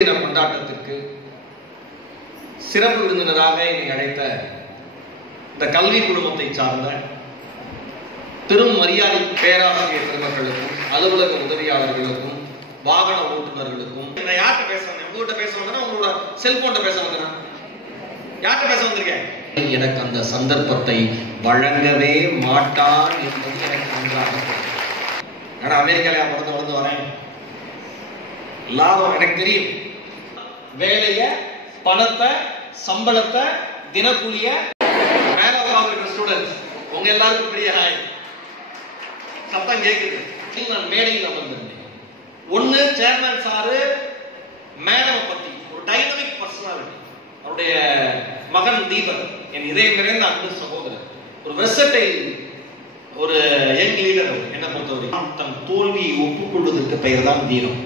கொண்டாட்டத்திற்கு சிறப்பு விருந்தினராக என்னை அழைத்த இந்த கல்வி குழுமத்தை சார்ந்த பெரும் மரியாதை பேராசிரியர் பெருமக்களுக்கும் அலுவலக உதவியாளர்களுக்கும் வாகன ஓட்டுநர்களுக்கும் நான் யார்கிட்ட பேச வந்தேன்? உங்ககிட்ட பேச வந்தேன்னா உங்களோட செல்போன்ட்ட பேச வந்தேன். யார்கிட்ட பேச வந்திருக்கேன்? எனக்கு அந்த சந்தர்ப்பத்தை வழங்கவே மாட்டான் என்பது எனக்கு நன்றாக தெரியும். நான் அமெரிக்கால வளர்ந்து வரேன், லாபம் எனக்கு தெரியும். வேலைய, பணத்தை, சம்பளத்தை, தினக்கூலிய மேல உட்கார்ந்து ஸ்டூடெண்ட்ஸ் உங்க எல்லாருக்கும் பெரிய ஹாய் சத்தம் கேக்குது. நான் மேடையில் அமர்ந்திருந்தேன். ஒண்ணு சேர்மன் சாரு மேடம் பத்தி ஒரு டைனமிக் பர்சனாலிட்டி, அவருடைய மகன் தீபக் என் இதயம் நிறைந்த அன்பு சகோதரர், ஒரு வெர்சடைல் ஒரு யங் லீடர். என்ன பொறுத்தவரை தன் தோல்வியை ஒப்புக்கொள்வதற்கு பெயர் தான் தீரம்.